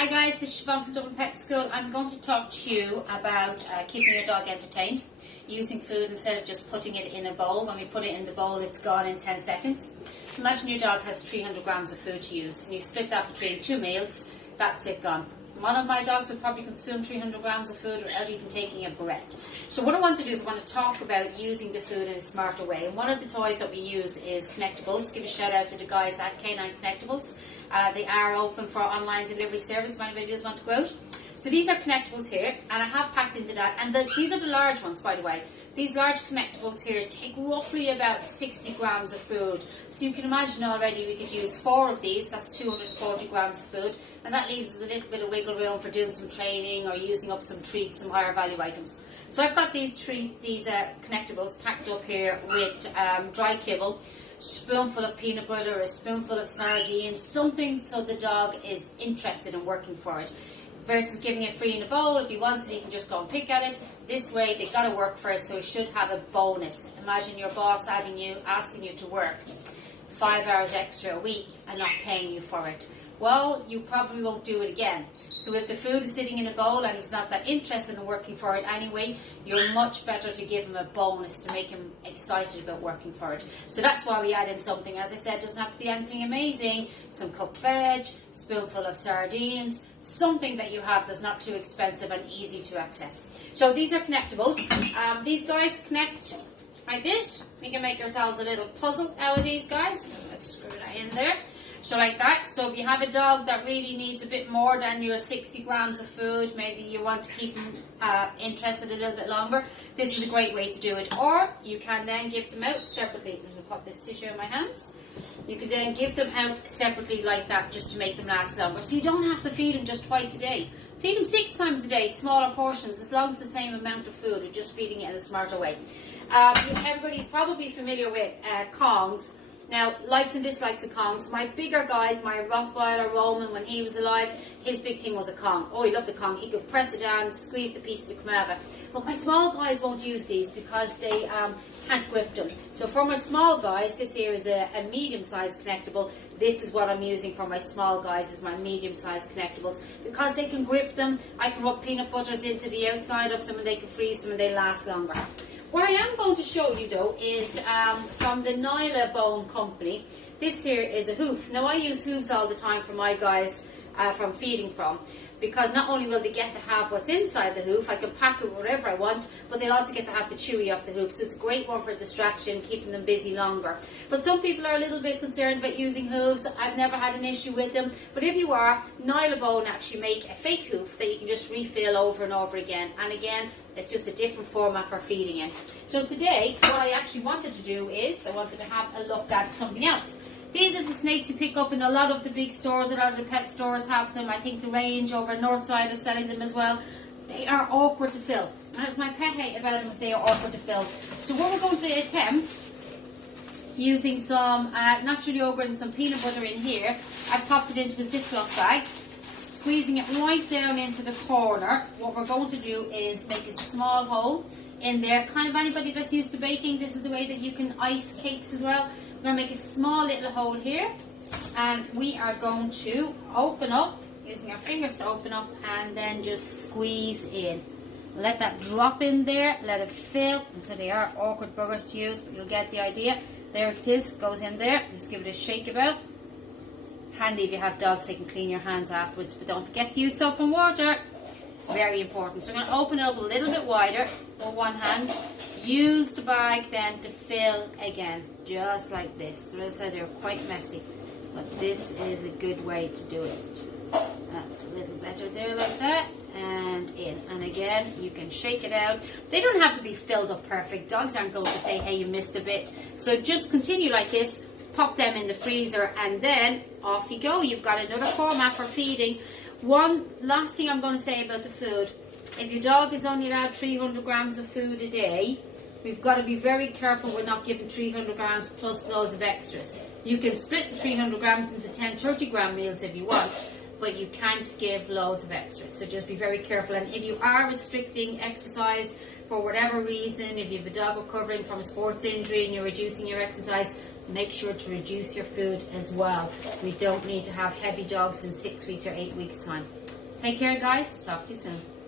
Hi guys, this is Siobhan from Dublin Pet School. I'm going to talk to you about keeping your dog entertained, using food instead of just putting it in a bowl. When we put it in the bowl, it's gone in 10 seconds. Imagine your dog has 300 grams of food to use, and you split that between 2 meals, that's it gone. One of my dogs would probably consume 300 grams of food without even taking a breath. So what I want to do is I want to talk about using the food in a smarter way. And one of the toys that we use is Connectables. Give a shout out to the guys at K9 Connectables. They are open for online delivery service if anybody does want to go out. So these are Connectables here, and I have packed into that. And these are the large ones, by the way. These large Connectables here take roughly about 60 grams of food. So you can imagine already we could use 4 of these, that's 240 grams of food. And that leaves us a little bit of wiggle room for doing some training or using up some treats, some higher value items. So I've got these Connectables packed up here with dry kibble, spoonful of peanut butter, a spoonful of sardines, something so the dog is interested in working for it. Versus giving it free in a bowl. If he wants it, he can just go and pick at it. This way, they've got to work for it, so he should have a bonus. Imagine your boss asking you to work 5 hours extra a week and not paying you for it. Well, you probably won't do it again. So if the food is sitting in a bowl and he's not that interested in working for it anyway, you're much better to give him a bonus to make him excited about working for it. So that's why we add in something. As I said, it doesn't have to be anything amazing. Some cooked veg, spoonful of sardines, something that you have that's not too expensive and easy to access. So these are Connectables. These guys connect like this. We can make ourselves a little puzzle out of these guys. Let's screw that in there. So like that. So if you have a dog that really needs a bit more than your 60 grams of food, maybe you want to keep them interested a little bit longer, this is a great way to do it. Or you can then give them out separately. I'm going to pop this tissue in my hands. You can then give them out separately like that just to make them last longer. So you don't have to feed them just twice a day. Feed them 6 times a day, smaller portions, as long as the same amount of food. You're just feeding it in a smarter way. Everybody's probably familiar with Kongs. Now, likes and dislikes of Kongs. My bigger guys, my Rottweiler, Roman, when he was alive, his big thing was a Kong. Oh, he loved the Kong. He could press it down, squeeze the pieces to come out of it. But my small guys won't use these because they can't grip them. So for my small guys, this here is a medium-sized Connectable. This is what I'm using for my small guys, is my medium-sized Connectables. Because they can grip them, I can rub peanut butters into the outside of them and they can freeze them and they last longer. What I am going to show you though is from the Nylabone company. This here is a hoof. Now I use hooves all the time for my guys from feeding from, because not only will they get to have what's inside the hoof, I can pack it wherever I want, but they'll also get to have the chewy off the hoof. So it's a great one for distraction, keeping them busy longer. But some people are a little bit concerned about using hooves. I've never had an issue with them. But if you are, Nylabone actually make a fake hoof that you can just refill over and over again. And again, it's just a different format for feeding in. So today, what I actually wanted to do is, I wanted to have a look at something else. These are the snakes you pick up in a lot of the big stores. A lot of the pet stores have them. I think the range over Northside is selling them as well. They are awkward to fill. And my pet hate about them is they are awkward to fill. So what we're going to attempt, using some natural yogurt and some peanut butter in here, I've popped it into a Ziploc bag, squeezing it right down into the corner. What we're going to do is make a small hole in there. Kind of anybody that's used to baking, this is the way that you can ice cakes as well. We're going to make a small little hole here, and we are going to open up, using our fingers to open up, and then just squeeze in. Let that drop in there, let it fill, and so they are awkward buggers to use, but you'll get the idea. There it is, goes in there, just give it a shake about. Handy if you have dogs, they can clean your hands afterwards, but don't forget to use soap and water. Very important. So I'm going to open it up a little bit wider with one hand. Use the bag then to fill again, just like this. So as I said, they're quite messy, but this is a good way to do it. That's a little better there, like that, and in. And again, you can shake it out. They don't have to be filled up perfect. Dogs aren't going to say, hey, you missed a bit. So just continue like this. Pop them in the freezer, and then off you go. You've got another format for feeding. One last thing I'm going to say about the food. If your dog is only allowed 300 grams of food a day, we've got to be very careful we're not giving 300 grams plus loads of extras. You can split the 300 grams into 10, 30 gram meals if you want, but you can't give loads of extras. So just be very careful. And if you are restricting exercise for whatever reason, if you have a dog recovering from a sports injury and you're reducing your exercise, make sure to reduce your food as well. We don't need to have heavy dogs in 6 weeks or 8 weeks time. Take care, guys. Talk to you soon.